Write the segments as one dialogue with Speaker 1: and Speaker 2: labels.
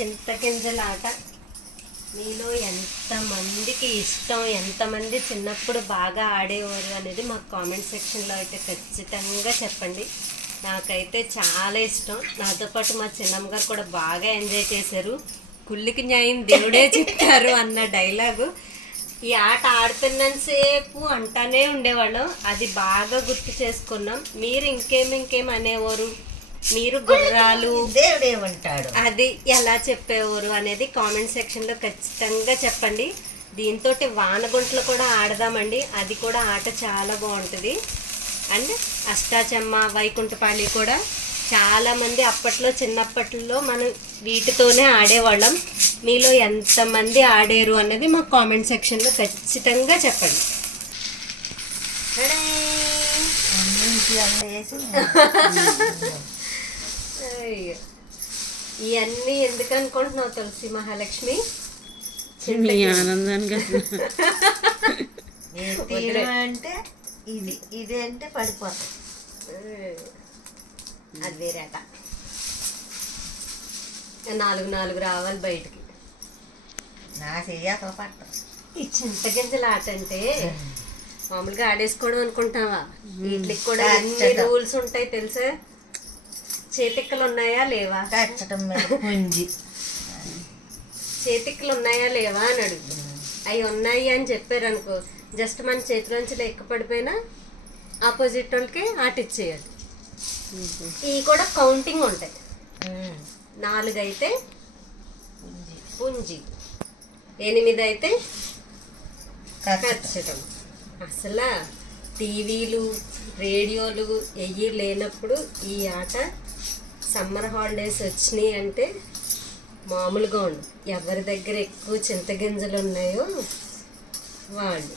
Speaker 1: చింతగింజల ఆట మీలో ఎంతమందికి ఇష్టం ఎంతమంది చిన్నప్పుడు బాగా ఆడేవారు అనేది మాకు కామెంట్ సెక్షన్లో అయితే ఖచ్చితంగా చెప్పండి. నాకైతే చాలా ఇష్టం. నాతో పాటు మా చిన్నమ్మ గారు కూడా బాగా ఎంజాయ్ చేశారు. కుళ్ళికి న్యాయం దేవుడే చెప్తారు అన్న డైలాగు. ఈ ఆట ఆడుతున్నంతసేపు అంటానే ఉండేవాళ్ళం. అది బాగా గుర్తు చేసుకున్నాం. మీరు ఇంకేం ఇంకేం అనేవారు? మీరు గుర్రాలు.
Speaker 2: దేవుడు ఏమంటాడు
Speaker 1: అది ఎలా చెప్పేవారు అనేది కామెంట్ సెక్షన్లో ఖచ్చితంగా చెప్పండి. దీంతో వానగుంటలు కూడా ఆడదామండి. అది కూడా ఆట చాలా బాగుంటుంది. అండ్ అష్టాచమ్మ వైకుంఠపాళి కూడా చాలామంది అప్పట్లో చిన్నప్పట్లో మనం వీటితోనే ఆడేవాళ్ళం. మీలో ఎంతమంది ఆడారు అనేది మా కామెంట్ సెక్షన్లో ఖచ్చితంగా చెప్పండి.
Speaker 2: అన్నింటి.
Speaker 1: ఇవన్నీ ఎందుకు అనుకుంటున్నావు తులసి మహాలక్ష్మి?
Speaker 3: మీ ఆనందానికి
Speaker 2: అంటే ఇది ఇది అంటే పడిపోతాయి
Speaker 1: అది వేరేట. నాలుగు నాలుగు రావాలి బయటికి.
Speaker 2: నా చెయ్యాక పట్ట
Speaker 1: ఈ చింతగింజల ఆట అంటే మామూలుగా ఆడేసుకోవడం అనుకుంటావా? వీటికి కూడా ఎన్ని. రూల్స్ ఉంటాయి తెలుసా? చేతిక్కలు ఉన్నాయా లేవా?
Speaker 2: కచ్చటం మీద పుంజి.
Speaker 1: చేతిక్కలు ఉన్నాయా లేవా అని అడుగు అవి ఉన్నాయి అని చెప్పారు అనుకో జస్ట్ మన చేతిలోంచి లెక్క పడిపోయినా ఆపోజిట్ వాళ్ళకి ఆట ఇచ్చేయాలి. ఇవి కూడా కౌంటింగ్ ఉంటాయి. నాలుగు అయితే
Speaker 2: పుంజి.
Speaker 1: ఎనిమిది అయితే ఖర్చటం అసలు టీవీలు రేడియోలు ఎయ్యి లేనప్పుడు ఈ ఆట సమ్మర్ హాలిడేస్ వచ్చినాయి అంటే మామూలుగా ఉండు. ఎవరి దగ్గర ఎక్కువ చింతగింజలు ఉన్నాయో వాళ్ళు.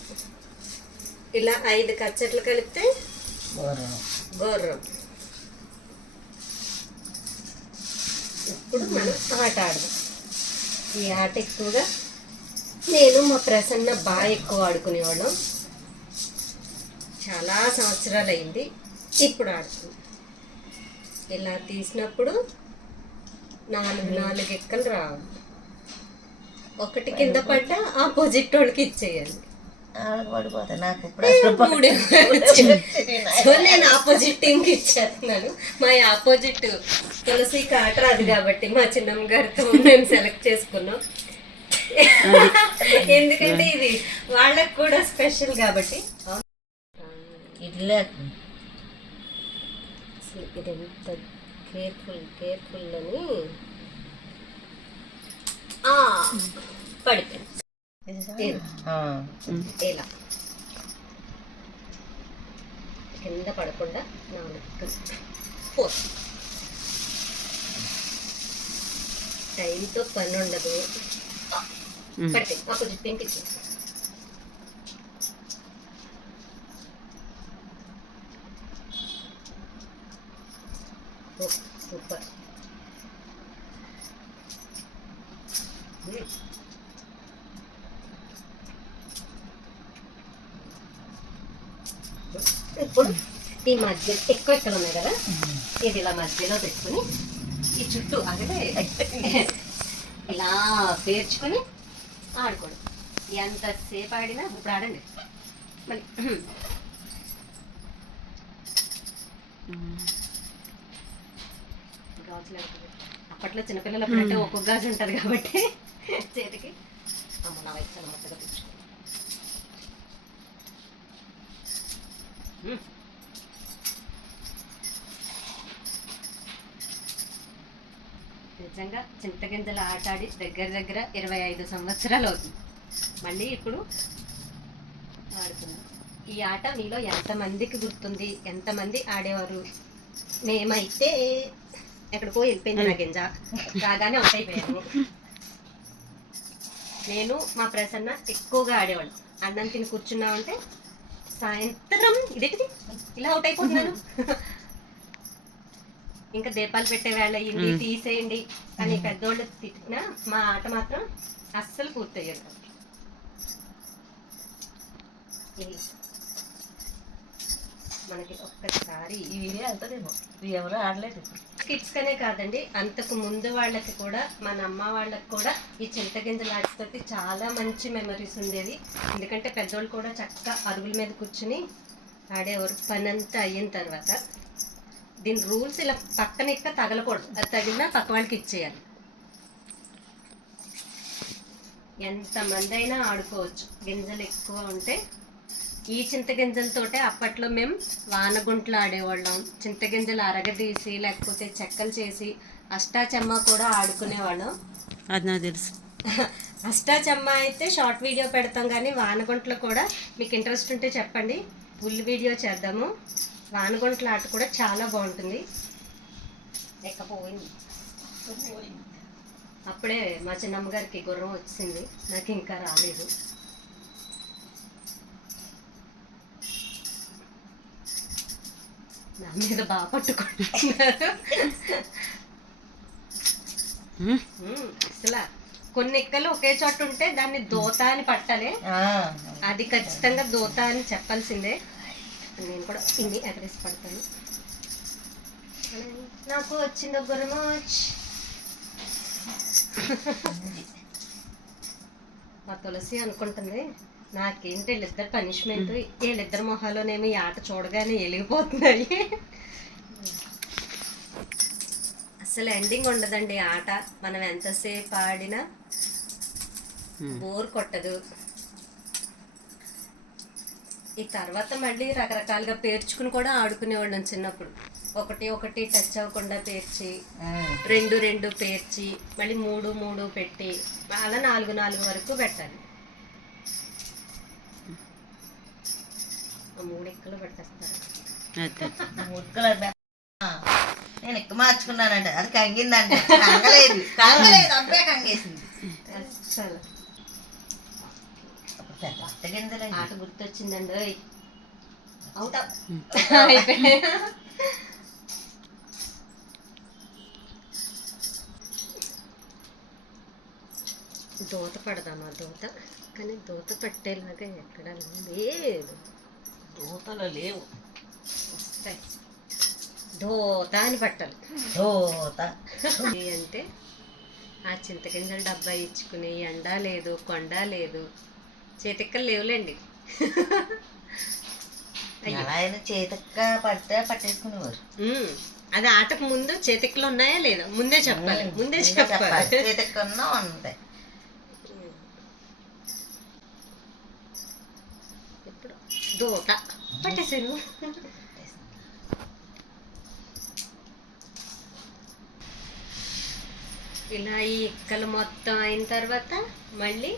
Speaker 1: ఇలా ఐదు కచ్చట్లు కలిపితే గుర్రం ఇప్పుడు మనం ఆట ఆడదాం. ఈ ఆట ఎక్కువగా నేను మా ప్రసన్న బాగా ఎక్కువ ఆడుకునేవాళ్ళం. చాలా సంవత్సరాలు అయింది ఇప్పుడు ఆడుతుంది ఇలా తీసినప్పుడు నాలుగు నాలుగు ఎక్కలు రావాలి ఒకటి కింద పడ్డ ఆపోజిట్ వాళ్ళకి ఇచ్చేయాలి. సో నేను ఆపోజిట్ టీంకి ఇచ్చేస్తున్నాను. మా ఆపోజిట్ తులసి కాట రాదు కాబట్టి మా చిన్నమ్మ గారితో మేము సెలెక్ట్ చేసుకున్నాం. ఎందుకంటే ఇది వాళ్ళకి కూడా స్పెషల్ కాబట్టి.
Speaker 2: ఇట్లే
Speaker 1: అసలు ఇది ఎంత కేర్ఫుల్ కేర్ఫుల్ అని ఆ, పడిపోయింది.
Speaker 2: ఆ,
Speaker 1: ఇలా కింద పడకుండా నాలుగు ఫోర్. టైంతో పని ఉండదు. పడితే ఆపోజిట్ పింక్ Oh, సూపర్ ఇప్పుడు ఈ మధ్య ఎక్కువ ఎక్కడ ఉన్నాయి కదా? ఇది ఇలా మధ్యలో పెట్టుకుని ఈ చుట్టూ అదే ఇలా పేర్చుకొని ఆడుకోండి ఎంతసేపు ఆడినా ఇప్పుడు ఆడండి. మళ్ళీ చిన్నపిల్లలు అప్పుడంటే ఒక్కొక్క గాజు ఉంటుంది కాబట్టి. చేతికి. అమ్మ నా వైపు చాలా మొత్తగా తెచ్చుకో నిజంగా చింతగింజల ఆట ఆడి దగ్గర దగ్గర ఇరవై ఐదు సంవత్సరాలు అవుతుంది. మళ్ళీ ఇప్పుడు ఆడుతున్నాం ఈ ఆట మీలో ఎంతమందికి గుర్తుంది? ఎంతమంది ఆడేవారు? మేమైతే ఎక్కడికో వెళ్ళిపోయింది నా గింజ. రాగానే అవుట్ అయిపోయాము నేను మా ప్రసన్న ఎక్కువగా ఆడేవాళ్ళం. అన్నం తిని కూర్చున్నామంటే సాయంత్రం ఇదేంటిది ఇలా అవుట్ అయిపోతున్నాను. ఇంకా దీపాలు పెట్టే వేళ అయ్యింది తీసేయండి అని పెద్దోళ్ళు తిట్టినా మా ఆట మాత్రం అస్సలు పూర్తయ్యేది. ఇది మనకి ఒక్కసారి
Speaker 2: ఈ వీడియో వెళ్తుందేమో. ఇవి ఎవరు ఆడలేదు
Speaker 1: కిడ్స్ కనే కాదండి. అంతకు ముందు వాళ్ళకి కూడా మన అమ్మ వాళ్ళకి కూడా ఈ చింతగింజల ఆటతోటి చాలా మంచి మెమరీస్ ఉండేది ఎందుకంటే పెద్దోళ్ళు కూడా చక్కగా అరుగుల మీద కూర్చుని ఆడేవారు. పని అంతా అయిన తర్వాత దీని రూల్స్ ఇలా పక్కన ఇక్క తగలకూడదు. అది తగిలినా పక్క వాళ్ళకి ఇచ్చేయాలి. ఎంతమంది అయినా ఆడుకోవచ్చు. గింజలు ఎక్కువ ఉంటే ఈ చింతగింజలతోటే అప్పట్లో మేము వానగుంట్లు ఆడేవాళ్ళం చింతగింజలు అరగదీసి లేకపోతే చెక్కలు చేసి అష్టాచమ్మ కూడా ఆడుకునేవాళ్ళం.
Speaker 3: అది నాకు తెలుసు.
Speaker 1: అష్టాచమ్మ అయితే షార్ట్ వీడియో పెడతాం కానీ వానగుంట్లో కూడా మీకు ఇంట్రెస్ట్ ఉంటే చెప్పండి. ఫుల్ వీడియో చేద్దాము. వానగుంట్ల ఆట కూడా చాలా బాగుంటుంది. ఎక్కపోయింది. అప్పుడే మా చిన్నమ్మ గారికి గుర్రం వచ్చింది. నాకు ఇంకా రాలేదు. నా మీద బాగా పట్టుకుంటున్నారు. అసలు కొన్ని ఎక్కలు ఒకే చోట ఉంటే దాన్ని దోత అని పట్టాలి. అది ఖచ్చితంగా దోత అని చెప్పాల్సిందే. నేను కూడా ఇన్ని అడ్రస్ పడతాను. నాకు వచ్చింది గురము మా తులసి అనుకుంటుంది. నాకేంటి వీళ్ళిద్దరు పనిష్మెంట్ వీళ్ళిద్దరు మొహాలోనేమి ఈ ఆట చూడగానే వెలిగిపోతున్నాయి. అసలు ఎండింగ్ ఉండదండి ఆట. మనం ఎంతసేపు ఆడినా బోర్ కొట్టదు. ఈ తర్వాత మళ్ళీ రకరకాలుగా పేర్చుకుని కూడా ఆడుకునేవాళ్ళం చిన్నప్పుడు. ఒకటి ఒకటి టచ్ అవ్వకుండా పేర్చి రెండు రెండు పేర్చి మళ్ళీ మూడు మూడు పెట్టి అలా నాలుగు నాలుగు వరకు పెట్టాలి. మూడు ఎక్కలు
Speaker 2: నేను ఎక్కువ మార్చుకున్నానంట. అది కంగిందంట. కంగలేదు. కంగలేదు. అబ్బే కంగేసింది.
Speaker 1: అసలు
Speaker 2: పెద్ద
Speaker 1: ఆట గుర్తొచ్చిందండి. అవుతా. దోత పడదామా? దోత? కానీ దోత పట్టేలాగా ఎక్కడ లేదు.
Speaker 2: దూతలు లేవు.
Speaker 1: వస్తాయి. దోత అని పట్టాలి
Speaker 2: దూత.
Speaker 1: ఇది అంటే ఆ చింతగింజల డబ్బా ఇచ్చుకుని ఎండ లేదు కొండ లేదు. చేతిక్కలు లేవులేండి.
Speaker 2: అయినా చేతక్క పట్టే పట్టేసుకునేవారు.
Speaker 1: అది ఆటకు ముందు చేతిక్కలు ఉన్నాయా లేదా? ముందే చెప్పాలి. ముందే చెప్పాలి.
Speaker 2: చేతక్క ఉన్నా ఉంటాయి
Speaker 1: ఇప్పుడు దోత పట్టేసాను ఇలా ఈ ఇక్కలు మొత్తం అయిన తర్వాత మళ్ళీ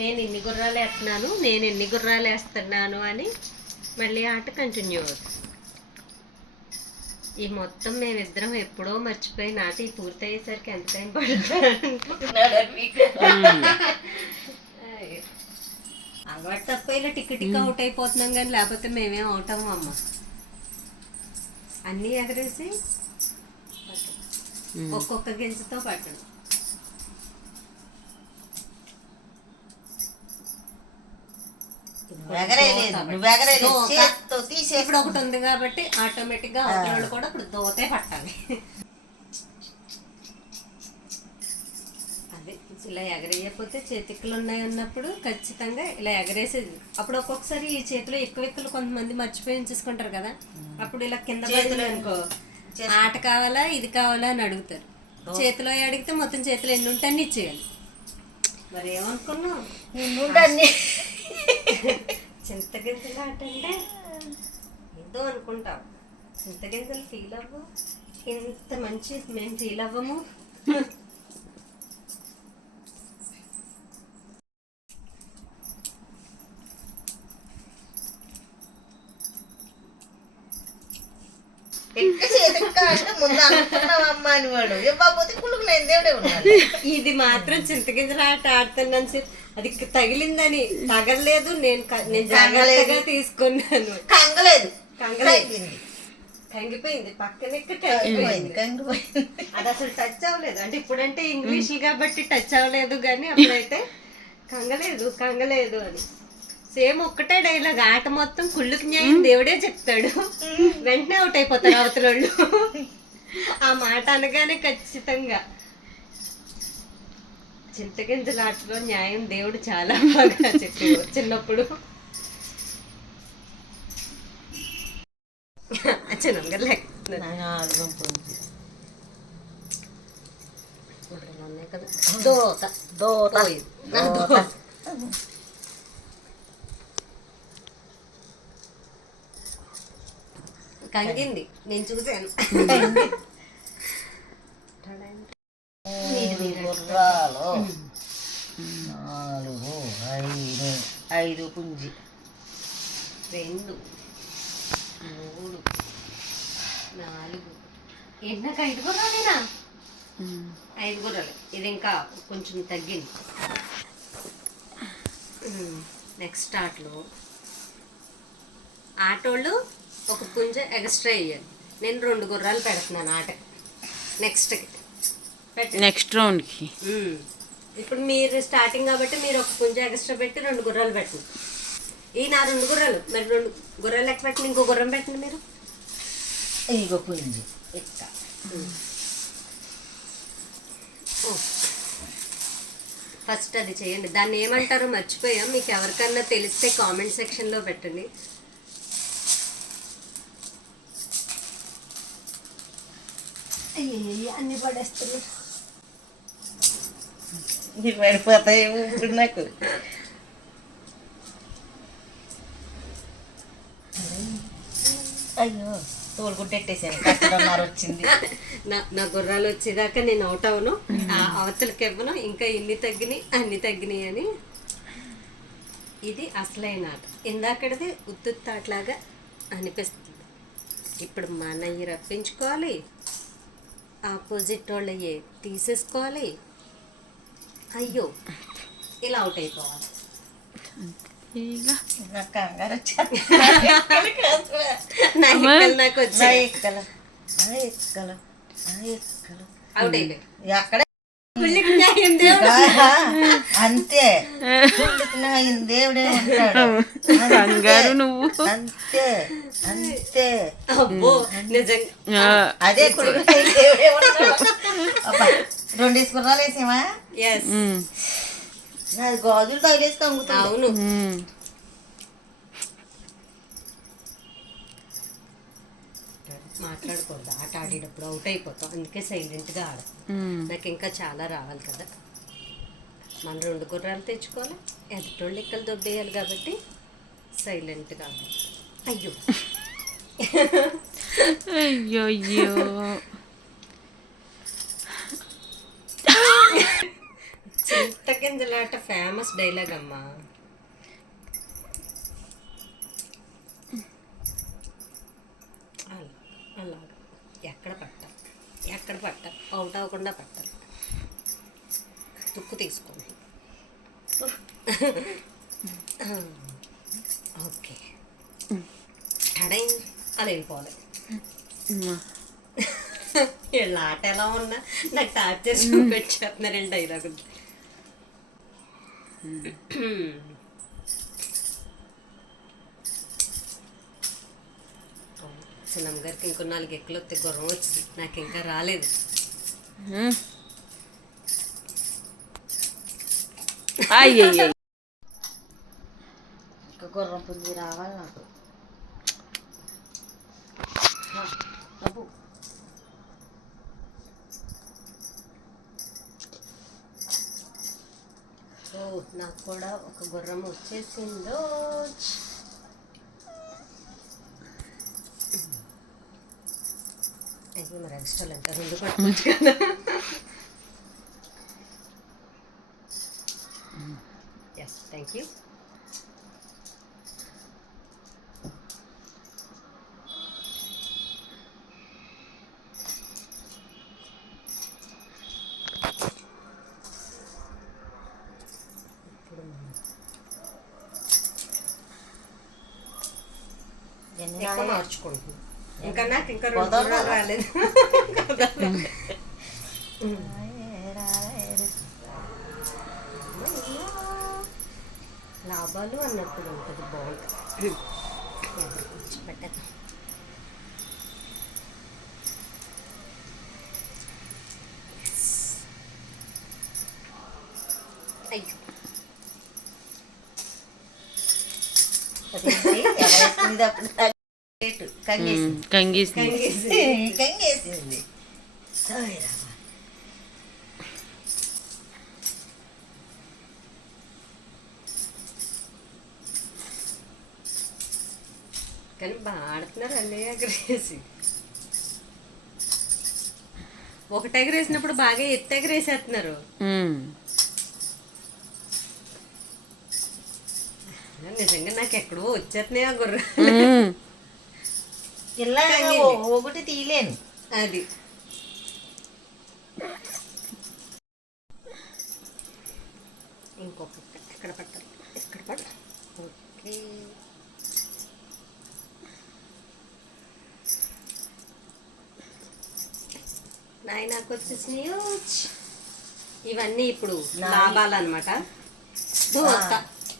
Speaker 1: నేను ఎన్ని గుర్రాలు వేస్తున్నాను నేను ఎన్ని గుర్రాలు వేస్తున్నాను అని మళ్ళీ ఆట కంటిన్యూ అవుతుంది ఈ మొత్తం మేమిద్దరం ఎప్పుడో మర్చిపోయి నాటి పూర్తయ్యేసరికి ఎంత టైం పడుతుంది. అలవాటు తప్ప ఇలా టిక్ టిక్ అవుట్ అయిపోతున్నాం కానీ లేకపోతే మేమేం అవుట్ అవ్వం అమ్మ. అన్నీ ఎగరేసి. ఒక్కొక్క గింజతో పట్టడం ఇప్పుడు ఒకటి ఉంది కాబట్టి ఆటోమేటిక్గా అవతల కూడా ఇప్పుడు దోతే పట్టాలి అదే ఇలా ఎగరేయకపోతే చేతిక్కలు ఉన్నాయి అన్నప్పుడు ఖచ్చితంగా ఇలా ఎగరేసేది. అప్పుడు ఒక్కొక్కసారి ఈ చేతిలో ఎక్కువ ఎక్కువ కొంతమంది మర్చిపోయి ఉంచేసుకుంటారు కదా. అప్పుడు ఇలా కింద పడింది అనుకో ఆట కావాలా ఇది కావాలా అని అడుగుతారు. చేతిలో అడిగితే మొత్తం చేతిలో ఎన్ని ఉంటే అన్ని ఇచ్చేయాలి. మరి ఏమనుకున్నావు? చింతగింజలు ఆట అంటే ఏదో అనుకుంటాం చింతగింజలు ఫీల్ అవ్వు. ఇంత మంచి మేము ఫీల్ అవ్వము.
Speaker 2: ఎక్క చేతక్క అంటే ముందు అనుకున్నావమ్మా అని వాడు ఇవ్వకపోతే కుళ్ళుకు నేను దేవుడే ఉన్నాడు
Speaker 1: ఇది మాత్రం చింతగింజలు ఆట ఆడుతున్నాను సార్ అది తగిలిందని తగలలేదు నేను క- నేను జాగ్రత్తగా తీసుకున్నాను.
Speaker 2: కంగలేదు.
Speaker 1: కంగలేదు. కంగిపోయింది
Speaker 2: కంగిపోయింది
Speaker 1: అది అసలు టచ్ అవ్వలేదు. అంటే ఇప్పుడంటే ఇంగ్లీష్ కాబట్టి టచ్ అవ్వలేదు కానీ అప్పుడైతే కంగలేదు కంగలేదు అని. సేమ్ ఒక్కటే డైలాగ్ ఆట మొత్తం కుళ్ళుకి న్యాయం దేవుడే చెప్తాడు. వెంటనే అవుట్ అయిపోతారు అవతల వాళ్ళు ఆ మాట అనగానే ఖచ్చితంగా. చింతగింజల ఆటలో న్యాయం దేవుడు చాలా బాగా చెప్పేవారు చిన్నప్పుడు. చిన్నగా దోత
Speaker 2: దోత. దోత.
Speaker 1: కంగింది నేను చూశాను.
Speaker 2: గుర్రాలు నాలుగు ఐదు. ఐదు పుంజి.
Speaker 1: రెండు మూడు నాలుగు. ఎన్నక ఐదు గుర్రాలేనా ఐదు గుర్రాలు ఇది ఇంకా కొంచెం తగ్గింది. నెక్స్ట్ ఆటలో ఆటోళ్ళు ఒక పుంజ ఎక్స్ట్రా వేయాలి. నేను రెండు గుర్రాలు పెడుతున్నాను ఆట. నెక్స్ట్కి పెట్టండి.
Speaker 3: నెక్స్ట్ రౌండ్కి.
Speaker 1: ఇప్పుడు మీరు స్టార్టింగ్ కాబట్టి మీరు ఒక పుంజ ఎక్స్ట్రా పెట్టి రెండు గుర్రాలు పెట్టండి. ఈ నా రెండు గుర్రాలు. మరి రెండు గుర్రాలు లెక్క పెట్టండి? ఇంకో గుర్రం పెట్టండి మీరు.
Speaker 2: ఇగో పుంజి. ఇక్క
Speaker 1: ఫస్ట్ అది చేయండి. దాన్ని ఏమంటారో మర్చిపోయాం. మీకు ఎవరికన్నా తెలిస్తే కామెంట్ సెక్షన్లో పెట్టండి. అన్ని పడేస్తున్నారు
Speaker 2: ఇవి పడిపోతాయి ఇప్పుడు నాకు అయ్యో తోలు వచ్చింది
Speaker 1: నా నా గుర్రాలు వచ్చేదాకా నేను అవుట్ అవను అవతలకి ఇవ్వను ఇంకా ఇన్ని తగ్గినాయి అన్ని తగ్గినాయి అని. ఇది అసలైన ఆట ఇందాకటిది ఉత్తుత్తాట్లాగా అనిపిస్తుంది ఇప్పుడు మన రప్పించుకోవాలి. ఆపోజిట్ వాళ్ళయ్యే తీసేసుకోవాలి అయ్యో ఇలా అవుట్ అయిపోవాలి
Speaker 3: ఇక
Speaker 2: నాకు కంగారు వచ్చాను
Speaker 1: నా ఎక్కలు నాకు
Speaker 2: నా
Speaker 1: వచ్చాయి
Speaker 2: ఎక్కలు నా ఎక్కలు నా ఎక్కలు
Speaker 1: అవుట్ అయిపోయి
Speaker 2: ఎక్కడే
Speaker 1: పుల్లికి న్యాయం దేవుడు.
Speaker 2: అంతే. దేవుడే ఉంటాడు.
Speaker 3: కంగారు నువ్వు.
Speaker 2: అంతే. అంతే. అదే కొడుకు దేవుడే ఉంటాడు. అబ్బా, రెండు వేసుకున్నాలు వేసేమా నాది గాజులు తగిలేసి
Speaker 1: అవును.
Speaker 3: ఉమ్.
Speaker 1: మాట్లాడకూడదు ఆట ఆడేటప్పుడు అవుట్ అయిపోతాం. అందుకే సైలెంట్గా ఆడ. నాకు ఇంకా చాలా రావాలి కదా. మన రెండు గుర్రాలు తెచ్చుకోవాలి. ఎదుటోళ్ళు లెక్కలు దొబ్బేయాలి కాబట్టి సైలెంట్గా. అయ్యో.
Speaker 3: అయ్యో అయ్యో.
Speaker 1: చింతకింజలాట ఫేమస్ డైలాగ్ అమ్మా. అలా ఎక్కడ పట్టాలి ఎక్కడ పట్టాలి అవుట్ అవ్వకుండా పట్టాలి తుక్కు తీసుకోండి ఓకే అడై అలా వెళ్ళిపోవాలి వీళ్ళ ఆట ఎలా ఉన్నా నాకు టార్చర్ చూపెట్టేస్తున్నారు వీళ్ళ డైలాగ్ సినం గారికి ఇంకో నాలుగు ఎక్కలు వస్తే గుర్రం వచ్చింది నాకు ఇంకా రాలేదు
Speaker 3: ఉమ్.
Speaker 2: గుర్రం పుంజి రావాలి నాకు.
Speaker 1: ఓ నాకు కూడా ఒక గుర్రం వచ్చేసిందో. అయితే మరి ఎక్స్ట్రా ఎంత రెండు పట్టుకోవచ్చు కదా. ఎస్ థ్యాంక్ యూ
Speaker 2: ఎన్ని
Speaker 1: ఎక్కువ
Speaker 2: నాయా?
Speaker 1: మార్చుకుంటున్నాను ఇంకా నాకు ఇంకా రెండు
Speaker 2: కుదరదా?
Speaker 1: గుర్రాలు రాలేదు ఉంటుంది బాగుంటుంది ఎవరు? కూర్చోబెట్టదు అయ్యో
Speaker 2: కంగేసి.
Speaker 3: కంగీసి.
Speaker 1: కానీ బాగా ఆడుతున్నారు అన్నీ ఎగరేసి ఒకటి ఎగరేసినప్పుడు బాగా ఎత్తు ఎగరేసేస్తున్నారు. నిజంగా నాకు ఎక్కడో వచ్చేస్తున్నాయి ఆ గుర్ర
Speaker 2: ఇలా ఒకటి తీయలేను.
Speaker 1: అది ఇంకొక ఎక్కడ పట్టాలి ఎక్కడ పట్టాలి ఓకే ఇవన్నీ ఇప్పుడు. లాభాలన్నమాట.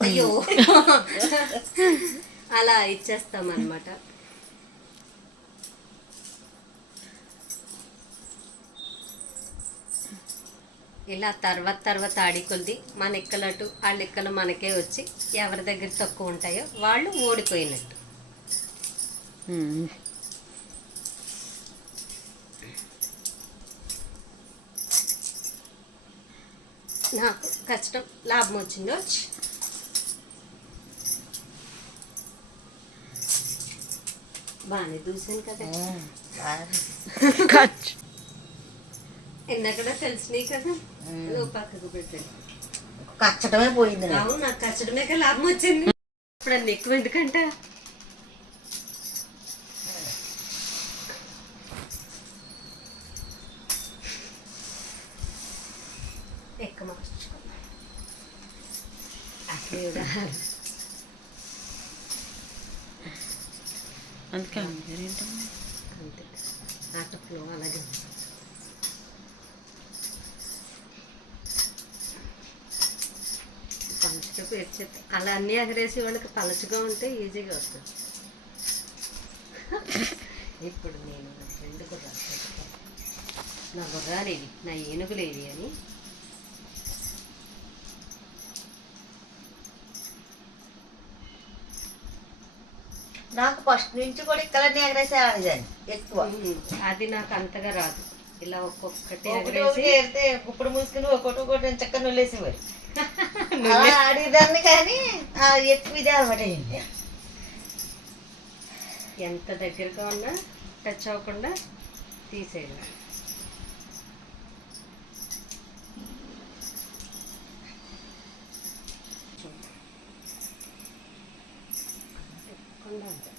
Speaker 1: అయ్యో. అలా ఇచ్చేస్తాం అనమాట ఇలా తర్వాత తర్వాత ఆడికొద్ది. మన ఎక్కలటు వాళ్ళ ఎక్కలు మనకే వచ్చి ఎవరి దగ్గర తక్కువ ఉంటాయో వాళ్ళు ఓడిపోయినట్టు. నాకు కష్టం లాభం వచ్చిందో బాగానే చూసాను కదా. ఎందక్కడ తెలిసినాయి కదా. పక్కకు పెట్టండి.
Speaker 2: కచ్చటమే పోయింది నాకు.
Speaker 1: అవును నాకు కచ్చడమే కదా లాభం వచ్చింది. ఇప్పుడు అన్ని ఎక్కువ ఎందుకంట ఎక్కువ మార్చుకో ఉదాహరణ
Speaker 3: అందుకే ఏంటమ్మా
Speaker 1: అంతే. ఆట ఫ్లో అలాగే. పలచగా పేర్చేస్తే అలా అన్నీ ఎగరేసి వాళ్ళకి పలచగా ఉంటే ఈజీగా వస్తుంది. ఇప్పుడు నేను రెండు గుర్రాలు. నా గుర్రాలు ఇవి నా ఏనుగులు ఇవి అని.
Speaker 2: నాకు ఫస్ట్ నుంచి కూడా ఇక్కడ ఎగరేసే ఆడదాన్ని ఎక్కువ.
Speaker 1: అది నాకు అంతగా రాదు. ఇలా ఒక్కొక్కటి
Speaker 2: ఏరితే ఇప్పుడు మూసుకుని ఒకటి ఒకటి చక్కగా నొల్లేసేవారు. అలా ఆడేదాన్ని కానీ ఎక్కువ ఇదే అనమాట
Speaker 1: ఎంత దగ్గరగా ఉన్నా టచ్ అవ్వకుండా తీసేయాలి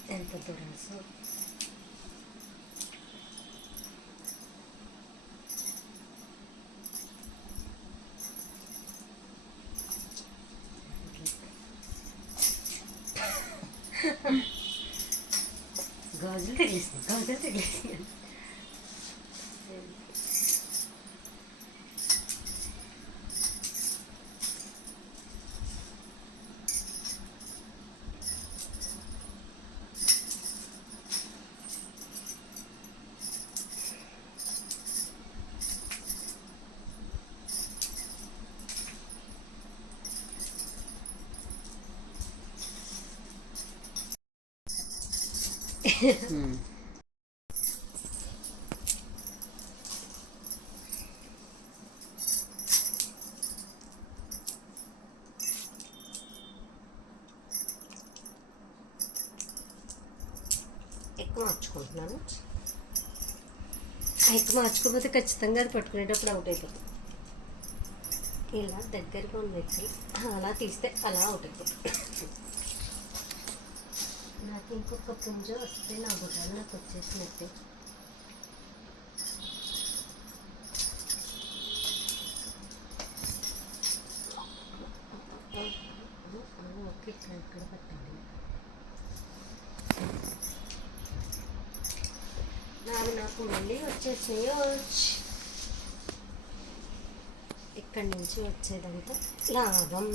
Speaker 1: ఎక్కకుండా అంతే. ఎంత దూరం సో గాజులు తగిలిస్తుంది గాజులు తగిలిస్తుంది ఎక్కువ మార్చుకుంటున్నాను. ఎక్కువ మార్చుకోకపోతే ఖచ్చితంగా అది పట్టుకునేటప్పుడు అవుట్ అయిపోతుంది. ఇలా దగ్గరగా ఉన్న వ్యక్తులు అలా తీస్తే అలా అవుట్ అయిపోతుంది. ఇంకొక పుంజ వస్తే నా గుడ్డలు నాకు వచ్చేసినట్టే. ఓకే ఇక్కడ ఇక్కడ నావి నాకు మళ్ళీ వచ్చేసినాయి. ఇక్కడి నుంచి వచ్చేదంతా లాభం.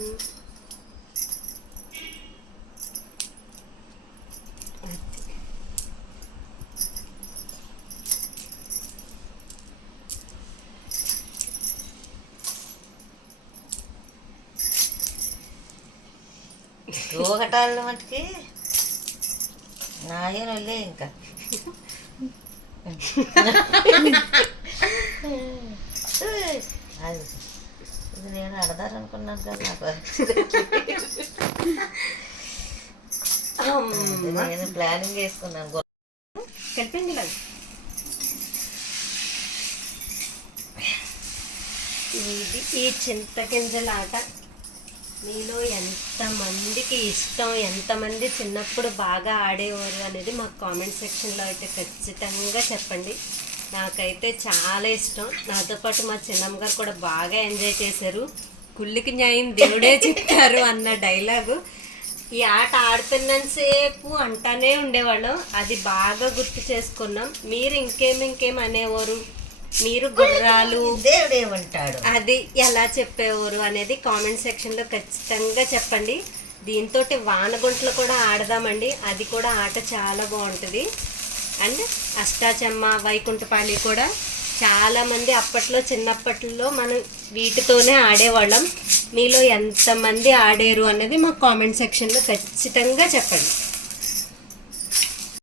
Speaker 2: ఊగటాల మటుకి నాయన వెళ్ళే ఇంకా. అది. ఇది నేను అడదారనుకున్నాను కదా నాకు నేను ప్లానింగ్ వేసుకున్నాను.
Speaker 1: కలిపింది ఇలా ఇది ఈ ఆట మీలో ఎంతమందికి ఇష్టం ఎంతమంది చిన్నప్పుడు బాగా ఆడేవారు అనేది మాకు కామెంట్ సెక్షన్లో అయితే ఖచ్చితంగా చెప్పండి. నాకైతే చాలా ఇష్టం. నాతో పాటు మా చిన్నమ్మ గారు కూడా బాగా ఎంజాయ్ చేశారు. కుళ్ళికి న్యాయం దేవుడే చెప్తారు అన్న డైలాగు. ఈ ఆట ఆడుతున్నంతసేపు అంటానే ఉండేవాళ్ళం. అది బాగా గుర్తు చేసుకున్నాం. మీరు ఇంకేం ఇంకేం అనేవారు? మీరు గుర్రాలు.
Speaker 2: దేవుడేమంటాడు?
Speaker 1: అది ఎలా చెప్పేవారు అనేది కామెంట్ సెక్షన్లో ఖచ్చితంగా చెప్పండి. దీంతో వానగుంటలు కూడా ఆడదామండి. అది కూడా ఆట చాలా బాగుంటుంది. అండ్ అష్టాచమ్మ వైకుంఠపాలి కూడా చాలామంది అప్పట్లో చిన్నప్పట్లో మనం వీటితోనే ఆడేవాళ్ళం. మీలో ఎంతమంది ఆడారు అనేది మా కామెంట్ సెక్షన్లో ఖచ్చితంగా చెప్పండి.